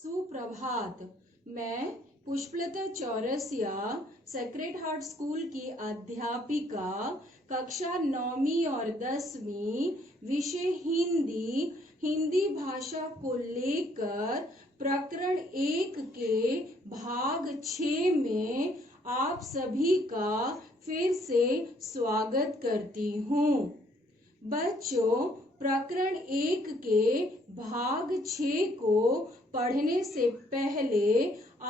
सुप्रभात। मैं Pushpalata Chaurasia sacred heart school की अध्यापिका, कक्षा 9वीं और 10वीं, विषय हिंदी भाषा को लेकर प्रकरण 1 के भाग 6 में आप सभी का फिर से स्वागत करती हूँ। बच्चों, प्रकरण 1 के भाग 6 को पढ़ने से पहले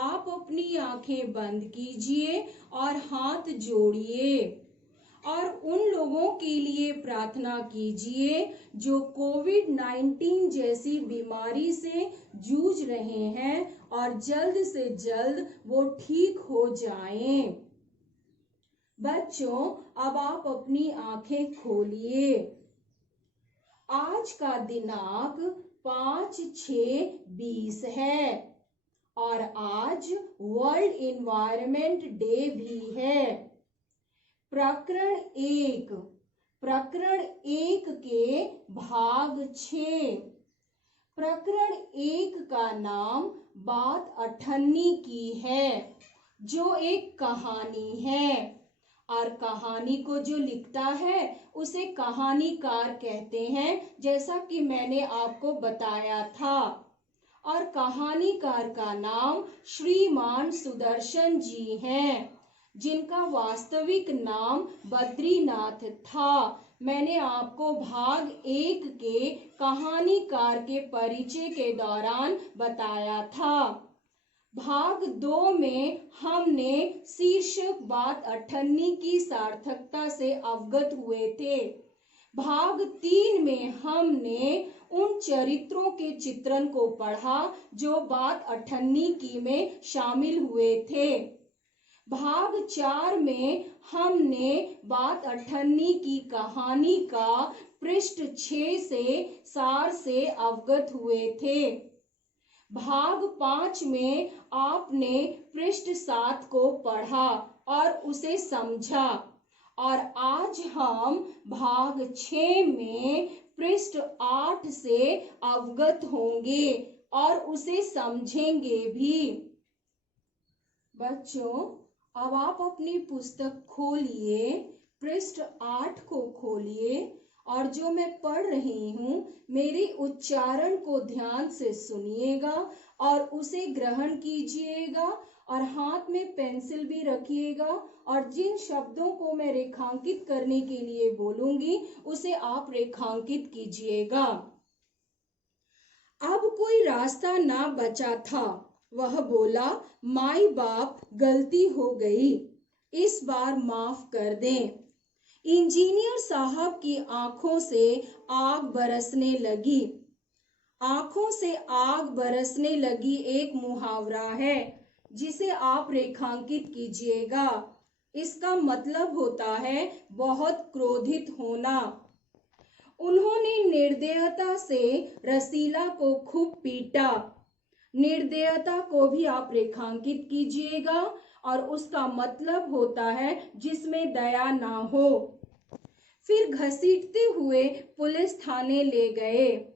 आप अपनी आंखें बंद कीजिए और हाथ जोड़िए और उन लोगों के लिए प्रार्थना कीजिए जो कोविड-19 जैसी बीमारी से जूझ रहे हैं और जल्द से जल्द वो ठीक हो जाएं। बच्चों, अब आप अपनी आंखें खोलिए। आज का दिनांक 5/6/20 है और आज वर्ल्ड इन्वायरमेंट डे भी है। प्रकरण 1 के भाग 6। प्रकरण 1 का नाम बात अठन्नी की है, जो एक कहानी है और कहानी को जो लिखता है उसे कहानीकार कहते हैं, जैसा कि मैंने आपको बताया था। और कहानीकार का नाम श्रीमान सुदर्शन जी हैं, जिनका वास्तविक नाम बद्रीनाथ था। मैंने आपको भाग 1 के कहानीकार के परिचय के दौरान बताया था। भाग 2 में हमने शीर्षक बात अठन्नी की सार्थकता से अवगत हुए थे। भाग 3 में हमने उन चरित्रों के चित्रण को पढ़ा जो बात अठन्नी की में शामिल हुए थे। भाग 4 में हमने बात अठन्नी की कहानी का पृष्ठ 6 से सार से अवगत हुए थे। भाग 5 में आपने पृष्ठ 7 को पढ़ा और उसे समझा और आज हम भाग 6 में पृष्ठ 8 से अवगत होंगे और उसे समझेंगे भी। बच्चों, अब आप अपनी पुस्तक खोलिए, पृष्ठ 8 को खोलिए और जो मैं पढ़ रही हूँ मेरे उच्चारण को ध्यान से सुनिएगा और उसे ग्रहण कीजिएगा और हाथ में पेंसिल भी रखिएगा और जिन शब्दों को मैं रेखांकित करने के लिए बोलूंगी उसे आप रेखांकित कीजिएगा। अब कोई रास्ता ना बचा था। वह बोला, माई बाप, गलती हो गई, इस बार माफ कर दें। इंजीनियर साहब की आंखों से आग बरसने लगी। आंखों से आग बरसने लगी एक मुहावरा है जिसे आप रेखांकित कीजिएगा। इसका मतलब होता है बहुत क्रोधित होना। उन्होंने निर्दयता से रसीला को खूब पीटा। निर्दयता को भी आप रेखांकित कीजिएगा और उसका मतलब होता है जिसमें दया ना हो। फिर घसीटते हुए पुलिस थाने ले गए।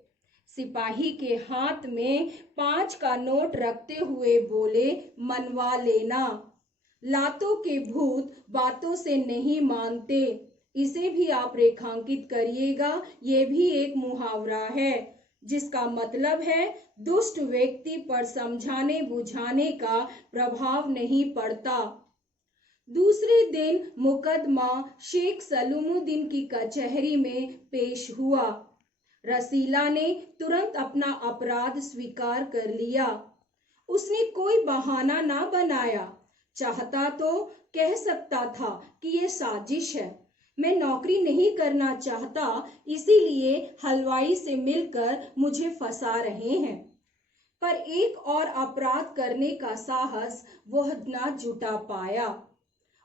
सिपाही के हाथ में 5 का नोट रखते हुए बोले, मनवा लेना। लातों के भूत बातों से नहीं मानते। इसे भी आप रेखांकित करिएगा। ये भी एक मुहावरा है जिसका मतलब है दुष्ट व्यक्ति पर समझाने बुझाने का प्रभाव नहीं पड़ता। दूसरे दिन मुकदमा शेख सलीमुद्दीन की कचहरी में पेश हुआ। रसीला ने तुरंत अपना अपराध स्वीकार कर लिया। उसने कोई बहाना ना बनाया। चाहता तो कह सकता था कि ये साजिश है, मैं नौकरी नहीं करना चाहता, इसीलिए हलवाई से मिलकर मुझे फंसा रहे हैं। पर एक और अपराध करने का साहस वह ना जुटा पाया।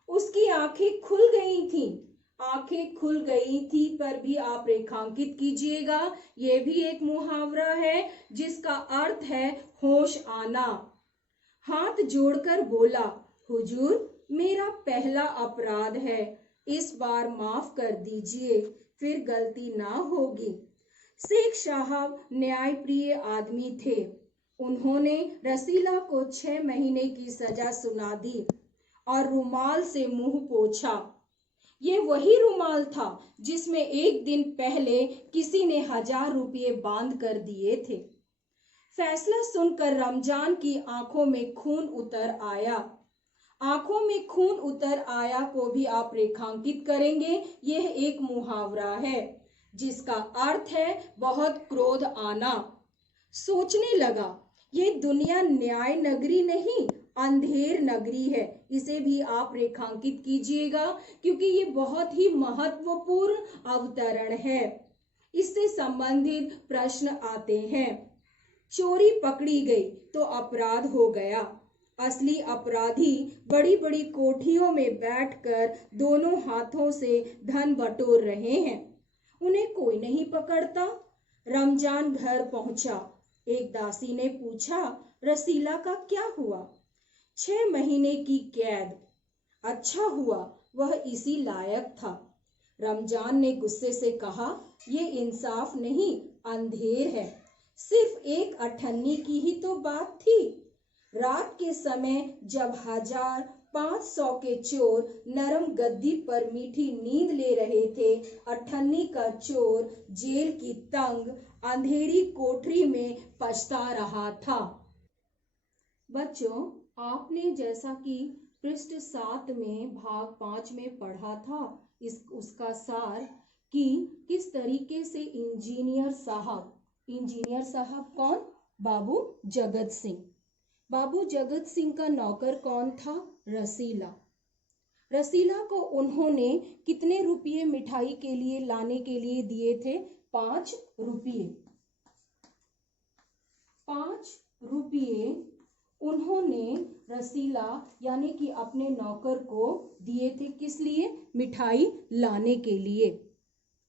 उसकी आंखें खुल गई थीं। आंखें खुल गई थी पर भी आप रेखांकित कीजिएगा। यह भी एक मुहावरा है जिसका अर्थ है होश आना। हाथ जोड़कर बोला, हुजूर, मेरा पहला अपराध है, इस बार माफ कर दीजिए, फिर गलती ना होगी। शेख साहब न्यायप्रिय आदमी थे। उन्होंने रसीला को 6 महीने की सजा सुना दी और रुमाल से मुंह पोंछा। ये वही रुमाल था जिसमें एक दिन पहले किसी ने 1000 रुपये बांध कर दिए थे। फैसला सुनकर रमजान की आंखों में खून उतर आया। आंखों में खून उतर आया को भी आप रेखांकित करेंगे। यह एक मुहावरा है जिसका अर्थ है बहुत क्रोध आना। सोचने लगा, ये दुनिया न्याय नगरी नहीं, अंधेर नगरी है। इसे भी आप रेखांकित कीजिएगा क्योंकि ये बहुत ही महत्वपूर्ण अवतरण है। इससे संबंधित प्रश्न आते हैं। चोरी पकड़ी गई तो अपराध हो गया। असली अपराधी बड़ी बड़ी कोठियों में बैठकर दोनों हाथों से धन बटोर रहे हैं, उन्हें कोई नहीं पकड़ता। रमजान घर पहुंचा। एक दासी ने पूछा, रसीला का क्या हुआ? 6 महीने की कैद। अच्छा हुआ वह इसी लायक था। रमजान ने गुस्से से कहा, ये इंसाफ नहीं, अंधेर है। सिर्फ एक अठन्नी की ही तो बात थी। रात के समय जब 1500 के चोर नरम गद्दी पर मीठी नींद ले रहे थे, अठन्नी का चोर जेल की तंग अंधेरी कोठरी में पछता रहा था। बच्चों, आपने जैसा कि पृष्ठ 7 में भाग 5 में पढ़ा था उसका सार कि किस तरीके से इंजीनियर साहब कौन? बाबू जगत सिंह। बाबू जगत सिंह का नौकर कौन था? रसीला। रसीला को उन्होंने कितने रुपये मिठाई के लिए लाने के लिए दिए थे? 5 रुपये। 5 रुपये उन्होंने रसीला यानी कि अपने नौकर को दिए थे। किस लिए? मिठाई लाने के लिए।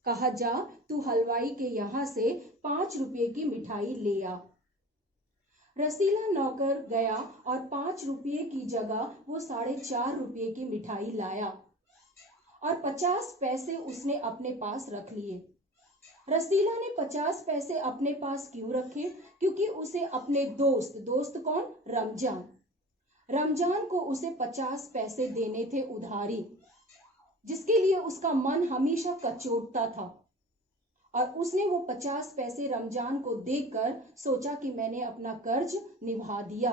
कहा, जा तू हलवाई के यहाँ से 5 रुपये की मिठाई ले आ। रसीला नौकर गया और 5 रुपये की जगह वो 4.5 रुपये की मिठाई लाया और 50 पैसे उसने अपने पास रख लिए। रसीला ने 50 पैसे अपने पास क्यों रखे? क्योंकि उसे अपने दोस्त कौन? रमजान को उसे 50 पैसे देने थे उधारी, जिसके लिए उसका मन हमेशा कचोटता था। और उसने वो 50 पैसे रमजान को देकर सोचा कि मैंने अपना कर्ज निभा दिया।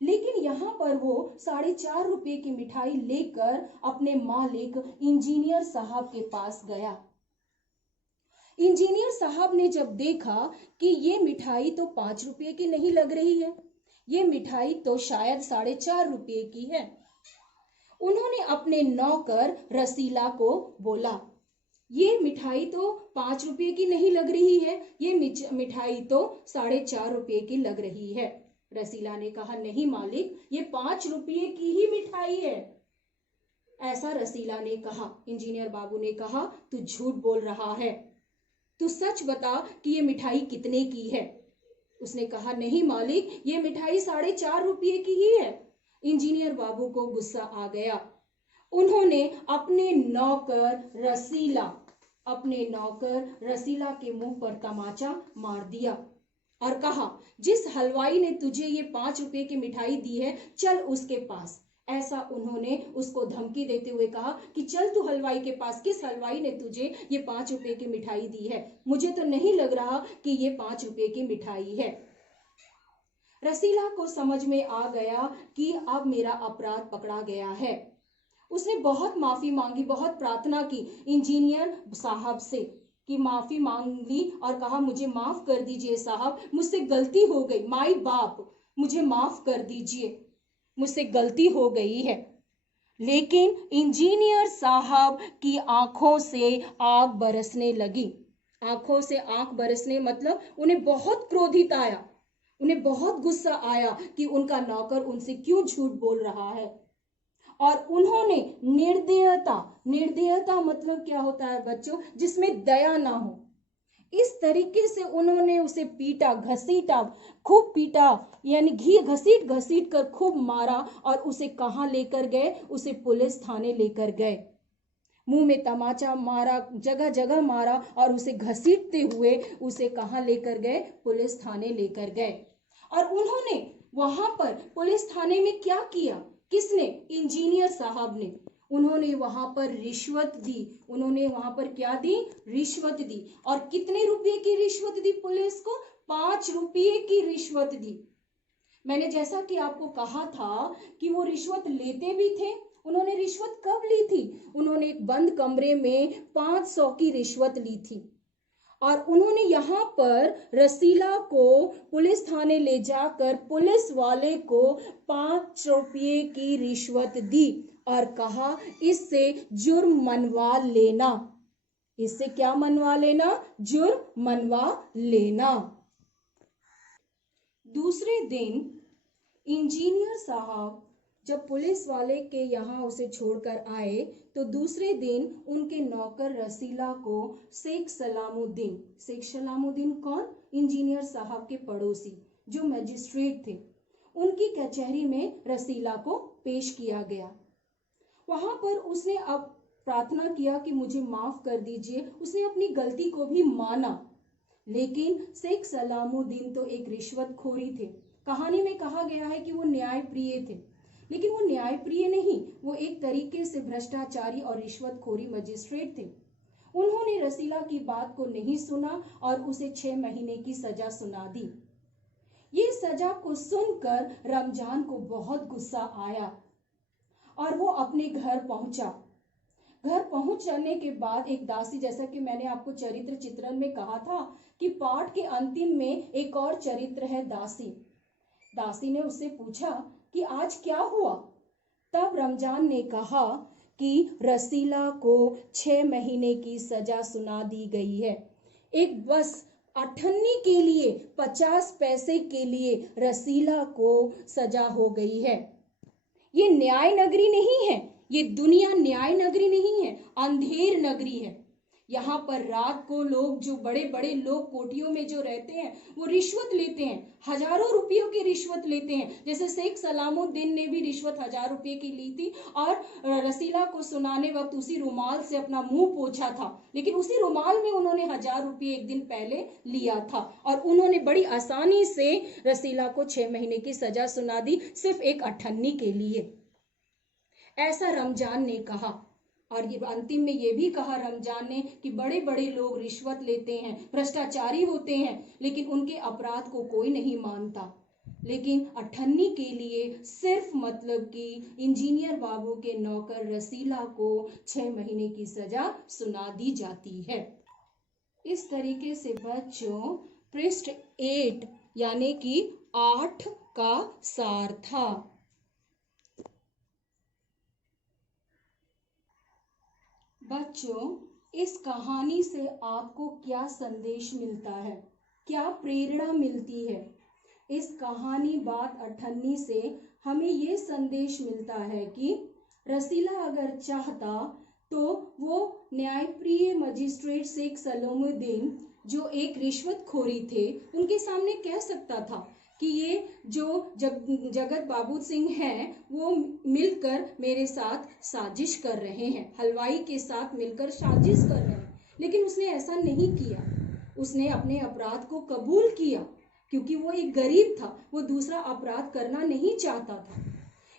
लेकिन यहाँ पर वो 4.5 रुपये की मिठाई लेकर अपने मालिक इंजीनियर साहब के पास गया। इंजीनियर साहब ने जब देखा कि ये मिठाई तो 5 रुपये की नहीं लग रही है, ये मिठाई तो शायद 4.5 रुपये की है, उन्होंने अपने नौकर रसीला को बोला, ये मिठाई तो 5 रुपये की नहीं लग रही है, ये मिठाई तो 4.5 रुपये की लग रही है। रसीला ने कहा, नहीं मालिक, ये 5 रुपये की ही मिठाई है। ऐसा रसीला ने कहा। इंजीनियर बाबू ने कहा, तू झूठ बोल रहा है, तू सच बता कि ये मिठाई कितने की है। उसने कहा, नहीं मालिक, ये मिठाई 4.5 रुपये की ही है। इंजीनियर बाबू को गुस्सा आ गया। उन्होंने अपने नौकर रसीला के मुंह पर तमाचा मार दिया और कहा, जिस हलवाई ने तुझे ये 5 रुपये की मिठाई दी है, चल उसके पास। ऐसा उन्होंने उसको धमकी देते हुए कहा कि चल तू हलवाई के पास। किस हलवाई ने तुझे ये 5 रुपये की मिठाई दी है? मुझे तो नहीं लग रहा कि ये 5 रुपये की मिठाई है। रसीला को समझ में आ गया कि अब मेरा अपराध पकड़ा गया है। उसने बहुत माफी मांगी, बहुत प्रार्थना की इंजीनियर साहब से कि माफी मांग ली और कहा, मुझे माफ कर दीजिए साहब, मुझसे गलती हो गई। माई बाप, मुझे माफ कर दीजिए, मुझसे गलती हो गई है। लेकिन इंजीनियर साहब की आंखों से आग बरसने लगी। आंखों से आंख बरसने मतलब उन्हें बहुत क्रोधित आया, उन्हें बहुत गुस्सा आया कि उनका नौकर उनसे क्यों झूठ बोल रहा है। और उन्होंने निर्दयता मतलब क्या होता है बच्चों? जिसमें दया ना हो, इस तरीके से उन्होंने उसे पीटा, घसीटा, खूब पीटा, यानी घसीट कर खूब मारा। और उसे कहाँ लेकर गए? उसे पुलिस थाने लेकर गए। मुंह में तमाचा मारा, जगह जगह मारा और उसे घसीटते हुए उसे कहाँ लेकर गए? पुलिस थाने लेकर गए। और उन्होंने वहां पर पुलिस थाने में क्या किया? किसने? इंजीनियर साहब ने। उन्होंने वहां पर रिश्वत दी। उन्होंने वहां पर क्या दी? रिश्वत दी। और कितने रुपए की रिश्वत दी पुलिस को? 5 रुपये की रिश्वत दी। मैंने जैसा कि आपको कहा था कि वो रिश्वत लेते भी थे। उन्होंने रिश्वत कब ली थी? उन्होंने एक बंद कमरे में 500 की रिश्वत ली थी और उन्होंने यहाँ पर रसीला को पुलिस थाने ले जाकर पुलिस वाले को 5 रुपये की रिश्वत दी और कहा इससे जुर्म मनवा लेना। इससे क्या मनवा लेना? जुर्म मनवा लेना। दूसरे दिन इंजीनियर साहब जब पुलिस वाले के यहाँ उसे छोड़कर आए तो दूसरे दिन उनके नौकर रसीला को शेख सलामुद्दीन कौन? इंजीनियर साहब के पड़ोसी जो मजिस्ट्रेट थे, उनकी कचहरी में रसीला को पेश किया गया। वहां पर उसने अब प्रार्थना किया कि मुझे माफ कर दीजिए। उसने अपनी गलती को भी माना, लेकिन शेख सलामुद्दीन तो एक रिश्वतखोरी थे। कहानी में कहा गया है कि वो न्यायप्रिय थे, लेकिन वो न्यायप्रिय नहीं, वो एक तरीके से भ्रष्टाचारी और रिश्वतखोरी मजिस्ट्रेट थे। उन्होंने रसीला की बात को नहीं सुना और उसे 6 महीने की सजा सुना दी। ये सजा को सुनकर रमजान को बहुत गुस्सा आया और वो अपने घर पहुंचा। घर पहुंच जाने के बाद एक दासी, जैसा कि मैंने आपको चरित्र चित्रण में कहा था कि पाठ के अंतिम में एक और चरित्र है दासी। दासी ने उससे पूछा कि आज क्या हुआ? तब रमजान ने कहा कि रसीला को 6 महीने की सजा सुना दी गई है। एक बस अठन्नी के लिए 50 पैसे के लिए रसीला को सजा हो गई है। ये न्याय नगरी नहीं है, ये दुनिया न्याय नगरी नहीं है, अंधेर नगरी है। यहाँ पर रात को लोग, जो बड़े बड़े लोग कोठियों में जो रहते हैं, वो रिश्वत लेते हैं, हजारों रुपयों की रिश्वत लेते हैं। जैसे शेख सलामुद्दीन ने भी रिश्वत 1000 रुपये की ली थी और रसीला को सुनाने वक्त उसी रुमाल से अपना मुंह पोंछा था, लेकिन उसी रुमाल में उन्होंने 1000 रुपये एक दिन पहले लिया था और उन्होंने बड़ी आसानी से रसीला को 6 महीने की सजा सुना दी, सिर्फ एक अठन्नी के लिए। ऐसा रमजान ने कहा। और ये अंतिम में ये भी कहा रमजान ने कि बड़े बड़े लोग रिश्वत लेते हैं, भ्रष्टाचारी होते हैं, लेकिन उनके अपराध को कोई नहीं मानता। लेकिन अठन्नी के लिए सिर्फ मतलब कि इंजीनियर बाबू के नौकर रसीला को 6 महीने की सजा सुना दी जाती है। इस तरीके से बच्चों पृष्ठ 8 यानी कि 8 का सार था। बच्चों, इस कहानी से आपको क्या संदेश मिलता है, क्या प्रेरणा मिलती है? इस कहानी बात अठन्नी से हमें ये संदेश मिलता है कि रसीला अगर चाहता तो वो न्यायप्रिय मजिस्ट्रेट शेख सलामुद्दीन, जो एक रिश्वतखोरी थे, उनके सामने कह सकता था कि ये जो जगत बाबू सिंह हैं, वो मिलकर मेरे साथ साजिश कर रहे हैं, हलवाई के साथ मिलकर साजिश कर रहे हैं। लेकिन उसने ऐसा नहीं किया। उसने अपने अपराध को कबूल किया क्योंकि वो एक गरीब था, वो दूसरा अपराध करना नहीं चाहता था।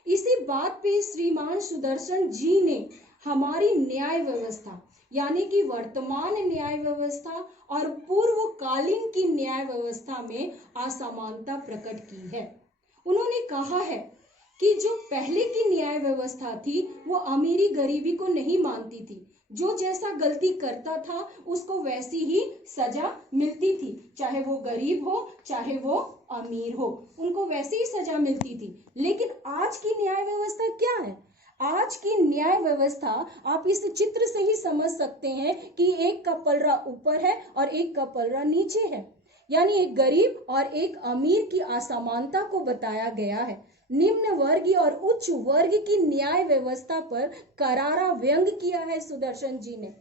इसी बात पे श्रीमान सुदर्शन जी ने हमारी न्याय व्यवस्था यानी कि वर्तमान न्याय व्यवस्था और पूर्वकालीन की न्याय व्यवस्था में असमानता प्रकट की है। उन्होंने कहा है कि जो पहले की न्याय व्यवस्था थी वो अमीरी गरीबी को नहीं मानती थी। जो जैसा गलती करता था उसको वैसी ही सजा मिलती थी, चाहे वो गरीब हो चाहे वो अमीर हो, उनको वैसी ही सजा मिलती थी। लेकिन आज की न्याय व्यवस्था क्या है? आज की न्याय व्यवस्था आप इस चित्र से ही समझ सकते हैं कि एक का पलड़ा ऊपर है और एक का पलड़ा नीचे है, यानी एक गरीब और एक अमीर की असमानता को बताया गया है। निम्न वर्गीय और उच्च वर्ग की न्याय व्यवस्था पर करारा व्यंग किया है सुदर्शन जी ने।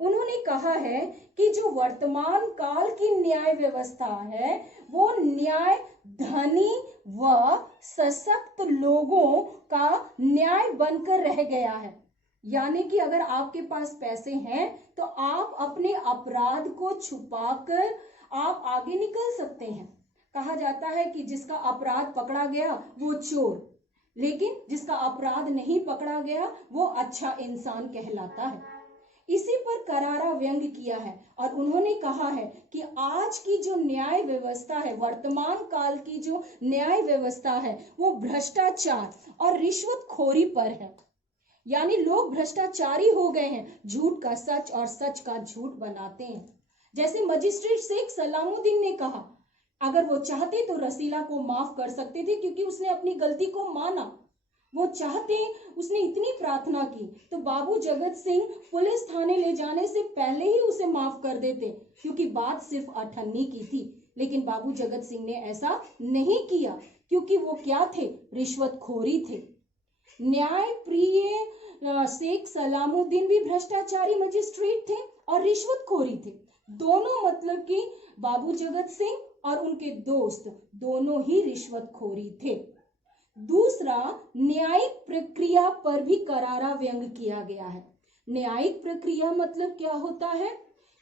उन्होंने कहा है कि जो वर्तमान काल की न्याय व्यवस्था है वो न्याय धनी व सशक्त लोगों का न्याय बनकर रह गया है। यानी कि अगर आपके पास पैसे हैं तो आप अपने अपराध को छुपाकर आप आगे निकल सकते हैं। कहा जाता है कि जिसका अपराध पकड़ा गया वो चोर, लेकिन जिसका अपराध नहीं पकड़ा गया वो अच्छा इंसान कहलाता है। इसी पर करारा व्यंग किया है और उन्होंने कहा है कि आज की जो न्याय व्यवस्था है, वर्तमान काल की जो न्याय व्यवस्था है, वो भ्रष्टाचार और रिश्वतखोरी पर है। यानी लोग भ्रष्टाचारी हो गए हैं, झूठ का सच और सच का झूठ बनाते हैं। जैसे मजिस्ट्रेट शेख सलामुद्दीन ने कहा, अगर वो चाहते तो रसीला को माफ कर सकते थे क्योंकि उसने अपनी गलती को माना। वो चाहते, उसने इतनी प्रार्थना की तो बाबू जगत सिंह पुलिस थाने ले जाने से पहले ही उसे माफ कर देते, क्योंकि बात सिर्फ अठन्नी की थी। लेकिन बाबू जगत सिंह ने ऐसा नहीं किया, क्योंकि वो क्या थे? रिश्वतखोरी थे। न्याय प्रिय शेख सलामुद्दीन भी भ्रष्टाचारी मजिस्ट्रेट थे और रिश्वतखोरी थे। दोनों, मतलब कि बाबू जगत सिंह और उनके दोस्त दोनों ही रिश्वतखोरी थे। दूसरा, न्यायिक प्रक्रिया पर भी करारा व्यंग किया गया है। न्यायिक प्रक्रिया मतलब क्या होता है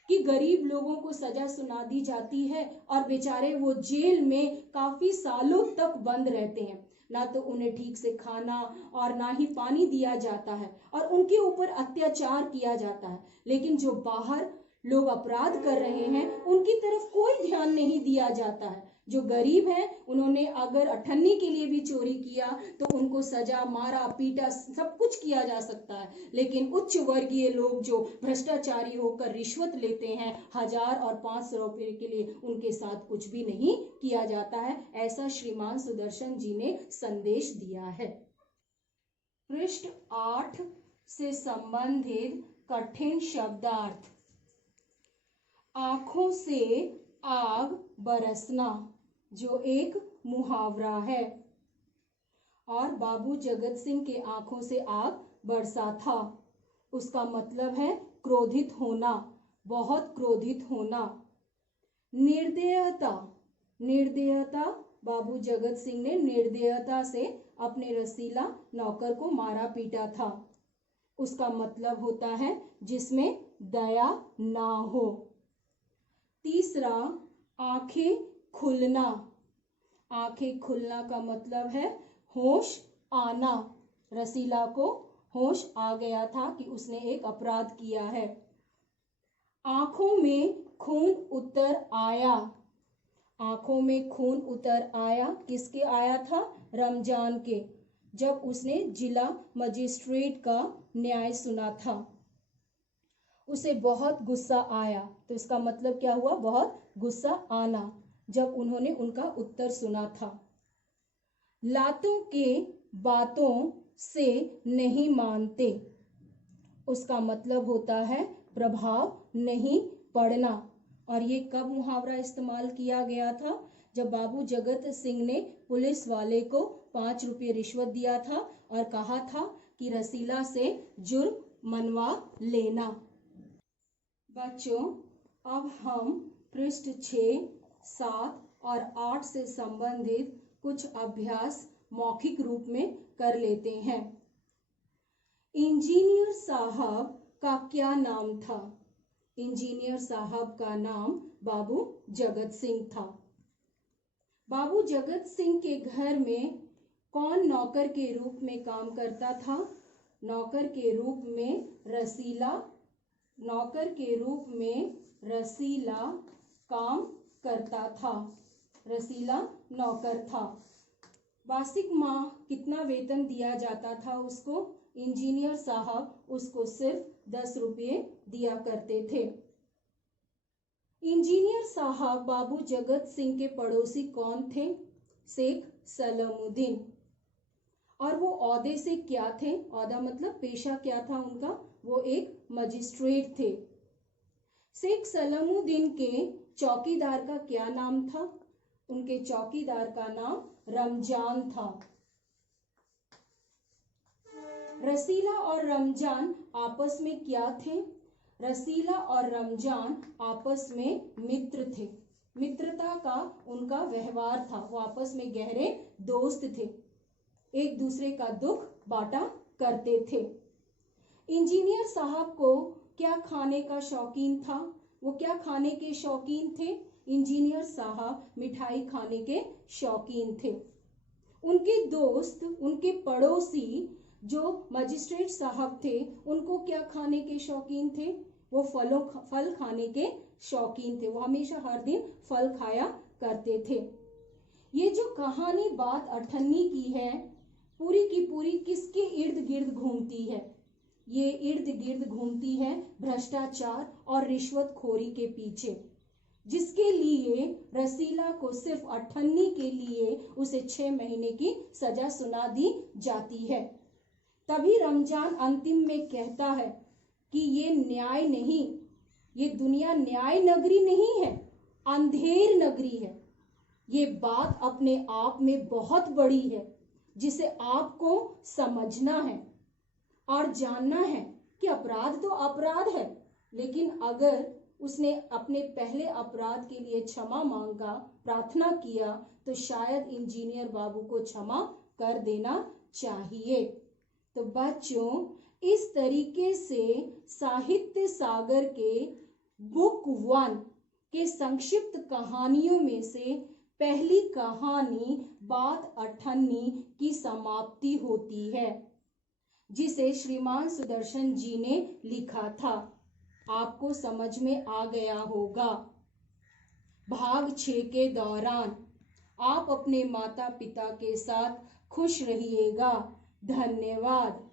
कि गरीब लोगों को सजा सुना दी जाती है और बेचारे वो जेल में काफी सालों तक बंद रहते हैं। ना तो उन्हें ठीक से खाना और ना ही पानी दिया जाता है और उनके ऊपर अत्याचार किया जाता है। लेकिन जो बाहर लोग अपराध कर रहे हैं उनकी तरफ कोई ध्यान नहीं दिया जाता है। जो गरीब हैं उन्होंने अगर अठन्नी के लिए भी चोरी किया तो उनको सजा, मारा पीटा सब कुछ किया जा सकता है। लेकिन उच्च वर्गीय लोग जो भ्रष्टाचारी होकर रिश्वत लेते हैं 1000 और 500 रुपए के लिए, उनके साथ कुछ भी नहीं किया जाता है। ऐसा श्रीमान सुदर्शन जी ने संदेश दिया है। पृष्ठ 8 से संबंधित कठिन शब्दार्थ। आंखों से आग बरसना जो एक मुहावरा है, और बाबू जगत सिंह के आंखों से आग बरसा था, उसका मतलब है क्रोधित होना, बहुत क्रोधित होना। निर्दयता, निर्दयता, बाबू जगत सिंह ने निर्दयता से अपने रसीला नौकर को मारा पीटा था, उसका मतलब होता है जिसमें दया ना हो। तीसरा, आंखें खुलना, आंखें खुलना का मतलब है होश आना। रसीला को होश आ गया था कि उसने एक अपराध किया है। आंखों में खून उतर आया, आंखों में खून उतर आया, किसके आया था? रमजान के, जब उसने जिला मजिस्ट्रेट का न्याय सुना था। उसे बहुत गुस्सा आया, तो इसका मतलब क्या हुआ? बहुत गुस्सा आना, जब उन्होंने उनका उत्तर सुना था। लातों के बातों से नहीं मानते, उसका मतलब होता है प्रभाव नहीं पड़ना। और ये कब मुहावरा इस्तेमाल किया गया था? जब बाबू जगत सिंह ने पुलिस वाले को 5 रुपये रिश्वत दिया था और कहा था कि रसीला से जुर्म मनवा लेना। बच्चों, अब हम पृष्ठ 6, 7 और 8 से संबंधित कुछ अभ्यास मौखिक रूप में कर लेते हैं। इंजीनियर साहब का क्या नाम था? इंजीनियर साहब का नाम बाबू जगत सिंह था। बाबू जगत सिंह के घर में कौन नौकर के रूप में काम करता था? नौकर के रूप में रसीला, नौकर के रूप में रसीला काम करता था। रसीला नौकर था। वार्षिक माह कितना वेतन दिया जाता था उसको? इंजीनियर साहब उसको सिर्फ 10 रुपये दिया करते थे। इंजीनियर साहब बाबू जगत सिंह के पड़ोसी कौन थे? शेख सलामुद्दीन। और वो औहदे से क्या थे? औहदा मतलब पेशा क्या था उनका? वो एक मजिस्ट्रेट थे। शेख सलामुद्दीन के चौकीदार का क्या नाम था? उनके चौकीदार का नाम रमजान था। रसीला और रमजान आपस में क्या थे? रसीला और रमजान आपस में मित्र थे। मित्रता का उनका व्यवहार था, वो आपस में गहरे दोस्त थे, एक दूसरे का दुख बांटा करते थे। इंजीनियर साहब को क्या खाने का शौकीन था? वो क्या खाने के शौकीन थे? इंजीनियर साहब मिठाई खाने के शौकीन थे। उनके दोस्त, उनके पड़ोसी जो मजिस्ट्रेट साहब थे, उनको क्या खाने के शौकीन थे? वो फल खाने के शौकीन थे। वो हमेशा हर दिन फल खाया करते थे। ये जो कहानी बात अठन्नी की है, पूरी की पूरी किसके इर्द गिर्द घूमती है? ये इर्द गिर्द घूमती है भ्रष्टाचार और रिश्वतखोरी के पीछे, जिसके लिए रसीला को सिर्फ अठन्नी के लिए उसे 6 महीने की सजा सुना दी जाती है। तभी रमजान अंतिम में कहता है कि ये न्याय नहीं, ये दुनिया न्याय नगरी नहीं है, अंधेर नगरी है। ये बात अपने आप में बहुत बड़ी है, जिसे आपको समझना है और जानना है कि अपराध तो अपराध है, लेकिन अगर उसने अपने पहले अपराध के लिए क्षमा मांगा, प्रार्थना किया, तो शायद इंजीनियर बाबू को क्षमा कर देना चाहिए। तो बच्चों, इस तरीके से साहित्य सागर के बुक 1 के संक्षिप्त कहानियों में से पहली कहानी बात अठन्नी की समाप्ति होती है, जिसे श्रीमान सुदर्शन जी ने लिखा था। आपको समझ में आ गया होगा। भाग 6 के दौरान आप अपने माता पिता के साथ खुश रहिएगा। धन्यवाद।